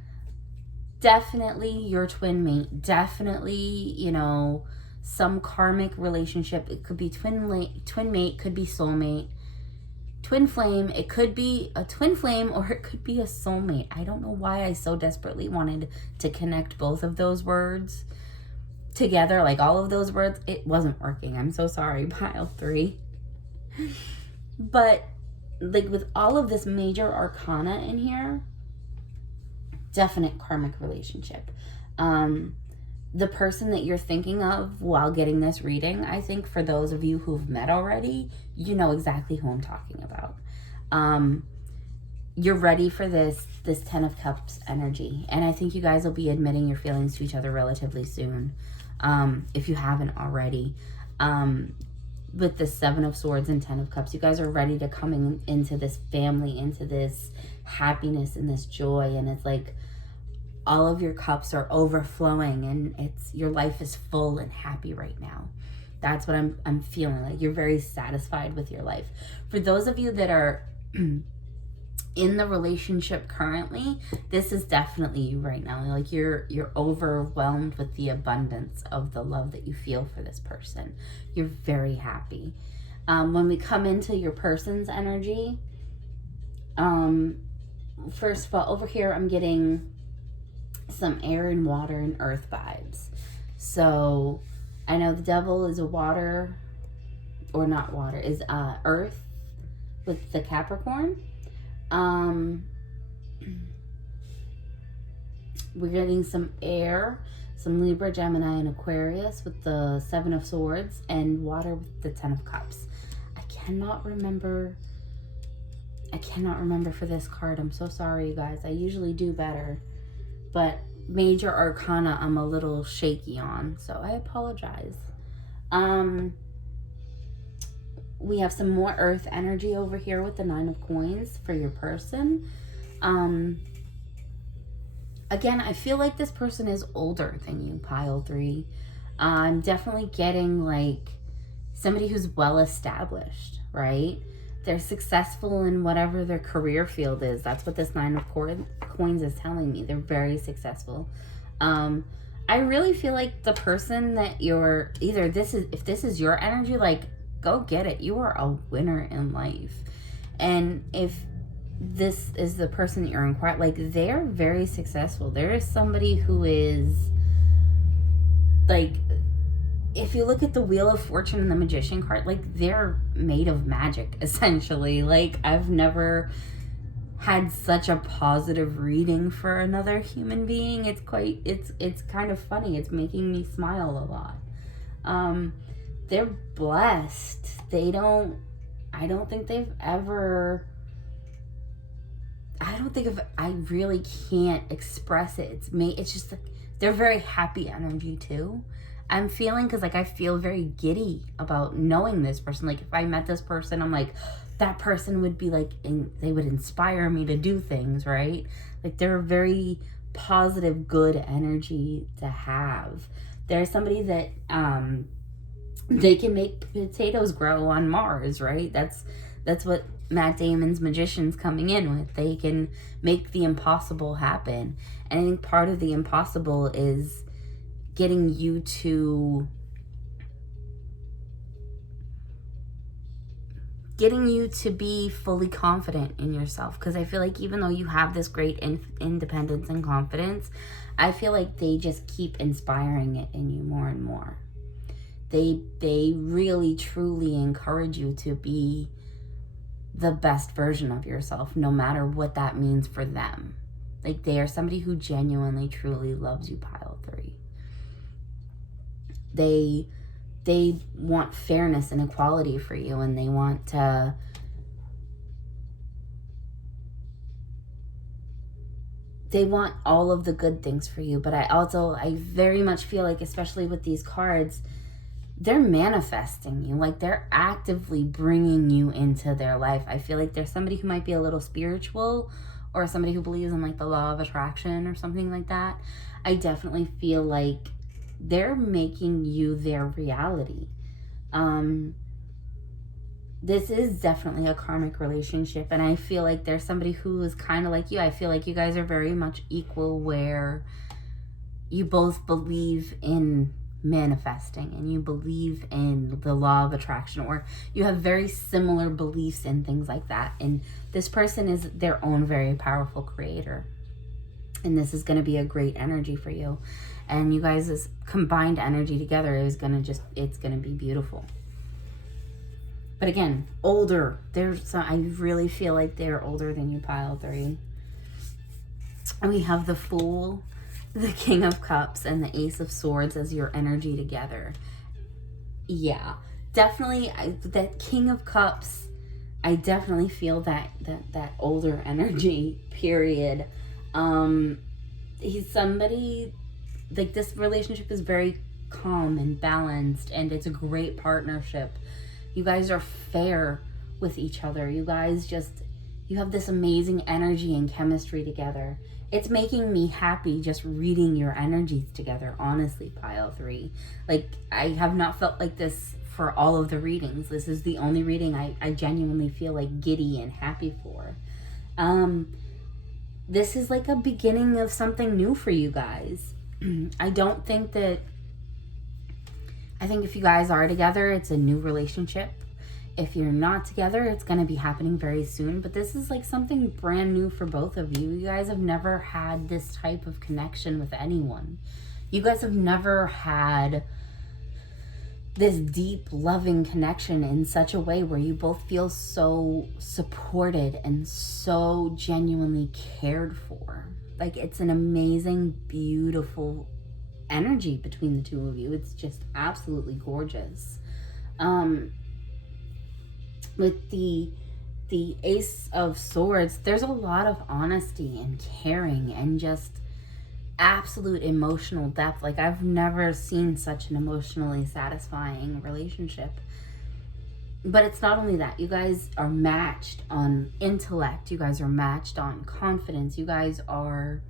definitely your twin mate. Definitely, you know, some karmic relationship. It could be twin mate, could be soulmate. Twin flame, it could be a twin flame or it could be a soulmate. I don't know why I so desperately wanted to connect both of those words together, like all of those words. It wasn't working. I'm so sorry, pile 3. But like with all of this major arcana in here, definite karmic relationship. The person that you're thinking of while getting this reading, I think for those of you who've met already, you know exactly who I'm talking about. You're ready for this 10 of Cups energy. And I think you guys will be admitting your feelings to each other relatively soon, if you haven't already. With the 7 of Swords and 10 of Cups, you guys are ready to come into this family, into this happiness and this joy. And it's like all of your cups are overflowing and it's your life is full and happy right now. That's what I'm feeling. Like you're very satisfied with your life. For those of you that are in the relationship currently, this is definitely you right now. Like you're overwhelmed with the abundance of the love that you feel for this person. You're very happy. When we come into your person's energy, first of all, over here I'm getting some air and water and earth vibes. So I know the devil is a water, or not water, is earth with the Capricorn. We're getting some air, some Libra, Gemini, and Aquarius with the 7 of Swords, and water with the 10 of Cups. I cannot remember for this card. I'm so sorry, you guys. I usually do better. But major arcana I'm a little shaky on, so I apologize. We have some more earth energy over here with the 9 of Coins for your person. Again, I feel like this person is older than you, pile 3. I'm definitely getting like somebody who's well established, right? They're successful in whatever their career field is. That's what this Nine of Coins is telling me. They're very successful. I really feel like the person that you're if this is your energy, like, go get it. You are a winner in life. And if this is the person that you're inquiring, like, they're very successful. There is somebody who is, like, if you look at the Wheel of Fortune and the Magician card, like, they're made of magic, essentially. Like, I've never had such a positive reading for another human being. It's kind of funny. It's making me smile a lot. They're blessed. I don't think I really can't express it. It's just like, they're very happy energy too. I'm feeling, because, like, I feel very giddy about knowing this person. Like, if I met this person, I'm like, that person would be like, they would inspire me to do things, right? Like, they're a very positive, good energy to have. There's somebody that they can make potatoes grow on Mars, right? That's what Matt Damon's Magician's coming in with. They can make the impossible happen. And I think part of the impossible is getting you to be fully confident in yourself. Because I feel like even though you have this great independence and confidence, I feel like they just keep inspiring it in you more and more. They really truly encourage you to be the best version of yourself, no matter what that means for them. Like, they are somebody who genuinely truly loves you, pile 3. They want fairness and equality for you, and they want all of the good things for you. But I very much feel like, especially with these cards, they're manifesting you. Like, they're actively bringing you into their life. I feel like there's somebody who might be a little spiritual, or somebody who believes in, like, the law of attraction or something like that. I definitely feel like they're making you their reality. This is definitely a karmic relationship, and I feel like there's somebody who is kind of like you. I feel like you guys are very much equal, where you both believe in manifesting and you believe in the law of attraction, or you have very similar beliefs in things like that. And this person is their own very powerful creator, and this is going to be a great energy for you. And you guys' combined energy together is it's gonna be beautiful. But again, older. I really feel like they're older than you, pile 3. And we have the Fool, the King of Cups, and the Ace of Swords as your energy together. Yeah, definitely. That King of Cups, I definitely feel that older energy, period. He's somebody, like, this relationship is very calm and balanced, and it's a great partnership. You guys are fair with each other. You guys you have this amazing energy and chemistry together. It's making me happy just reading your energies together, honestly, pile 3. Like, I have not felt like this for all of the readings. This is the only reading I genuinely feel, like, giddy and happy for. This is like a beginning of something new for you guys. I think if you guys are together, it's a new relationship. If you're not together, it's going to be happening very soon. But this is like something brand new for both of you. You guys have never had this type of connection with anyone. You guys have never had this deep, loving connection in such a way where you both feel so supported and so genuinely cared for. Like, it's an amazing, beautiful energy between the two of you. It's just absolutely gorgeous. With the Ace of Swords, there's a lot of honesty and caring and just absolute emotional depth. Like, I've never seen such an emotionally satisfying relationship. But it's not only that. You guys are matched on intellect. You guys are matched on confidence. You guys are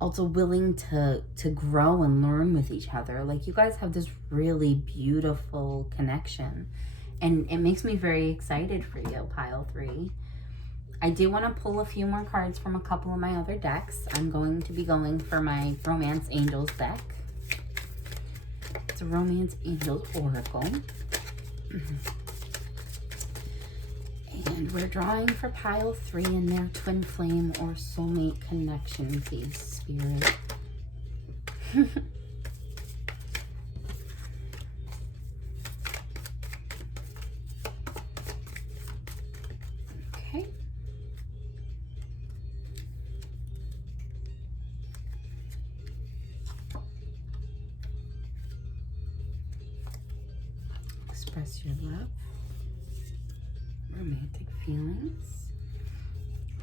also willing to grow and learn with each other. Like, you guys have this really beautiful connection, and it makes me very excited for you, pile 3. I do want to pull a few more cards from a couple of my other decks. I'm going to be going for my Romance Angels deck. It's a Romance Angels Oracle. And we're drawing for pile 3 in their twin flame or soulmate connection piece, Spirit. Okay. Express your love. Romantic feelings,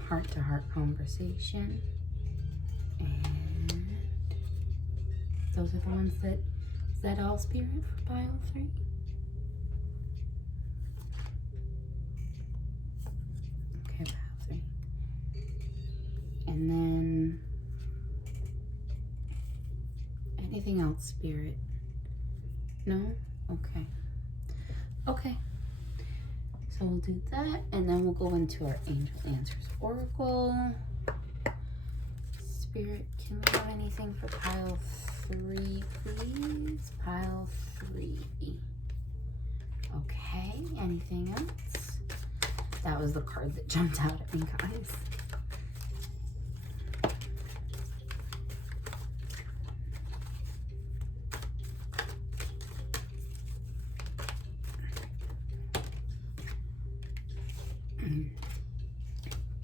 heart-to-heart conversation, and those are the ones that, is that all, Spirit, for pile 3? Okay, pile 3. And then anything else, Spirit? No? Okay. Okay. So we'll do that, and then we'll go into our Angel Answers Oracle. Spirit, can we have anything for pile 3, please? Pile 3. Okay, anything else? That was the card that jumped out at me, guys.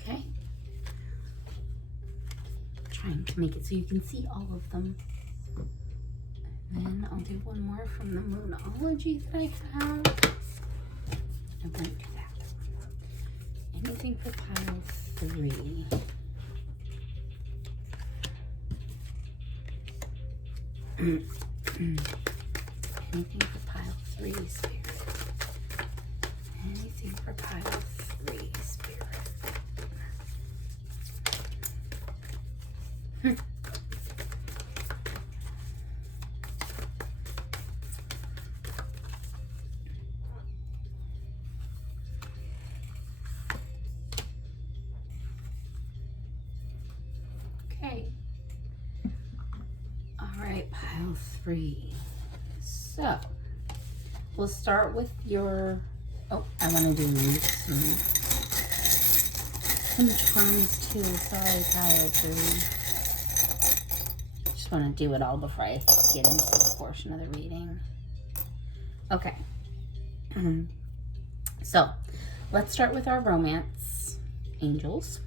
Okay. Trying to make it so you can see all of them. And then I'll do one more from the Moonology that I have. I won't do that. Anything for pile 3? Anything for pile 3, Spirit? Anything for pile 3, Spirit? Okay. All right, pile 3. So we'll start with your, oh, I want to do some charms too. Sorry, pile 3. Just want to do it all before I get into this portion of the reading. Okay. So let's start with our Romance Angels.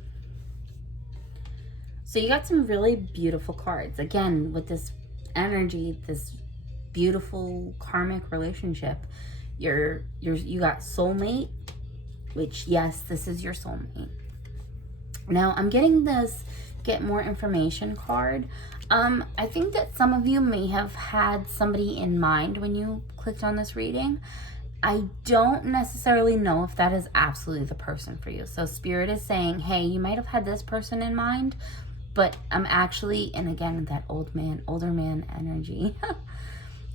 So you got some really beautiful cards. Again, with this energy, this beautiful karmic relationship. You got soulmate, which, yes, this is your soulmate. Now I'm getting this get more information card. I think that some of you may have had somebody in mind when you clicked on this reading. I don't necessarily know if that is absolutely the person for you. So Spirit is saying, hey, you might have had this person in mind, but I'm actually, and again, that older man energy,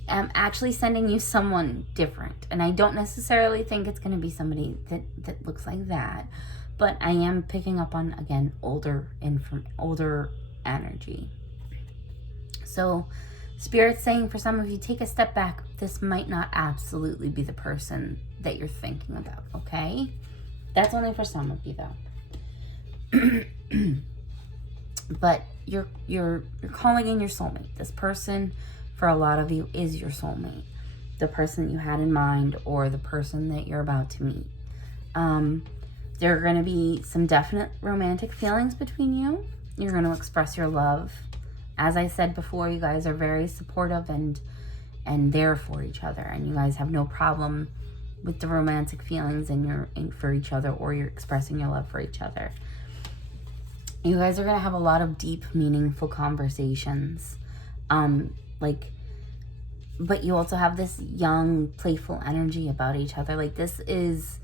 I'm actually sending you someone different. And I don't necessarily think it's going to be somebody that looks like that, but I am picking up on, again, older energy. So Spirit's saying for some of you, take a step back. This might not absolutely be the person that you're thinking about, okay? That's only for some of you, though. But you're calling in your soulmate. This person, for a lot of you, is your soulmate. The person you had in mind, or the person that you're about to meet. There are going to be some definite romantic feelings between you. You're going to express your love. As I said before, you guys are very supportive and there for each other, and you guys have no problem with the romantic feelings for each other, or you're expressing your love for each other. You guys are going to have a lot of deep, meaningful conversations. But you also have this young, playful energy about each other. Like, this is,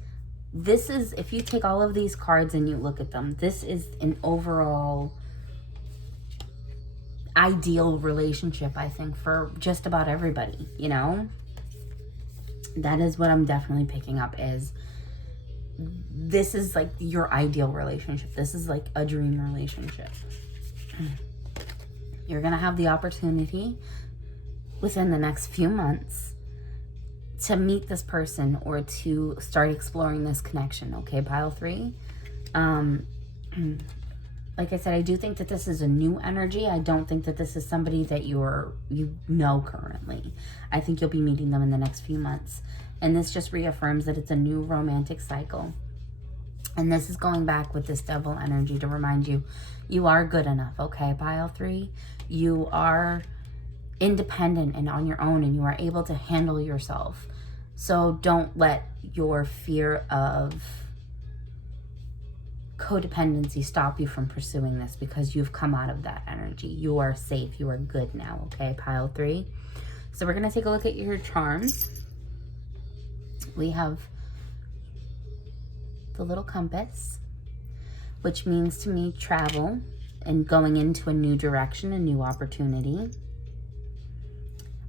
if you take all of these cards and you look at them, this is an overall ideal relationship, I think, for just about everybody, you know? That is what I'm definitely picking up, is this is like your ideal relationship. This is like a dream relationship. You're going to have the opportunity within the next few months to meet this person or to start exploring this connection, okay, pile 3? Like I said, I do think that this is a new energy. I don't think that this is somebody that you know currently. I think you'll be meeting them in the next few months. And this just reaffirms that it's a new romantic cycle. And this is going back with this devil energy to remind you, you are good enough, okay, pile 3? You are independent and on your own, and you are able to handle yourself. So don't let your fear of codependency stop you from pursuing this, because you've come out of that energy. You are safe. You are good now, okay, pile 3? So we're going to take a look at your charms. We have the little compass, which means to me travel and going into a new direction, a new opportunity.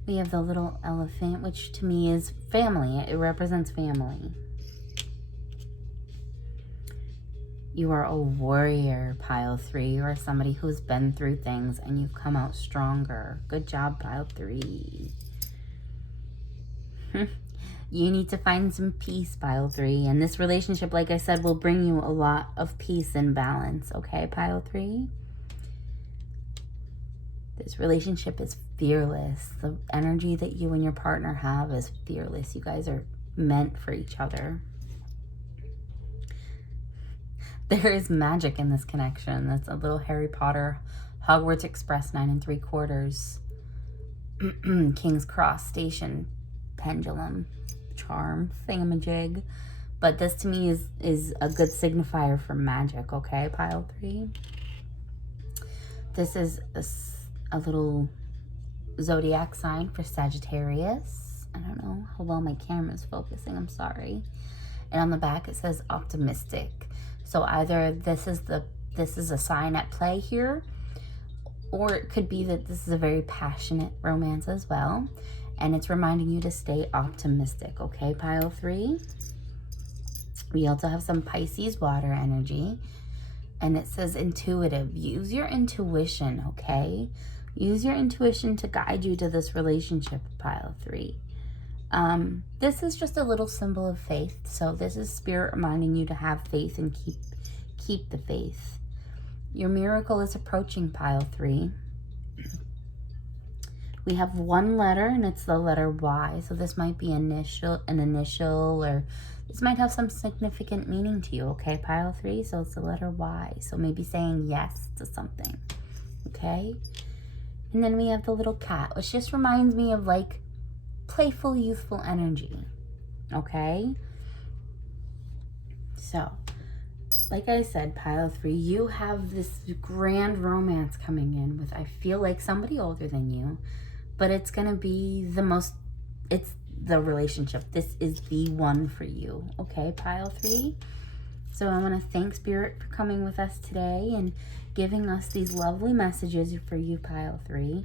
We have the little elephant, which to me is family. It represents family. You are a warrior, pile 3. You are somebody who's been through things and you've come out stronger. Good job, pile 3. You need to find some peace, pile 3. And this relationship, like I said, will bring you a lot of peace and balance, okay, pile 3? This relationship is fearless. The energy that you and your partner have is fearless. You guys are meant for each other. There is magic in this connection. That's a little Harry Potter, Hogwarts Express 9 3/4, King's Cross Station, pendulum, charm, thingamajig. But this to me is a good signifier for magic, okay, pile 3? This is a little zodiac sign for Sagittarius. I don't know how well my camera's focusing, I'm sorry. And on the back it says optimistic. So either this is a sign at play here, or it could be that this is a very passionate romance as well, and it's reminding you to stay optimistic, okay, pile 3? We also have some Pisces water energy, and it says intuitive. Use your intuition, okay? Use your intuition to guide you to this relationship, pile 3. This is just a little symbol of faith. So this is spirit reminding you to have faith and keep the faith. Your miracle is approaching, pile 3. We have one letter, and it's the letter Y. So this might be an initial, or this might have some significant meaning to you, okay, pile 3? So it's the letter Y. So maybe saying yes to something, okay? And then we have the little cat, which just reminds me of like playful, youthful energy, okay? So, like I said, pile 3, you have this grand romance coming in with, I feel like, somebody older than you, but it's going to be it's the relationship. This is the one for you, okay, pile 3? So I want to thank Spirit for coming with us today and giving us these lovely messages for you, pile 3.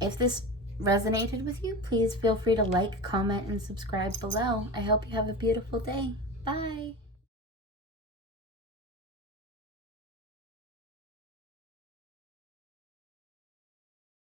If this resonated with you, please feel free to like, comment, and subscribe below. I hope you have a beautiful day. Bye.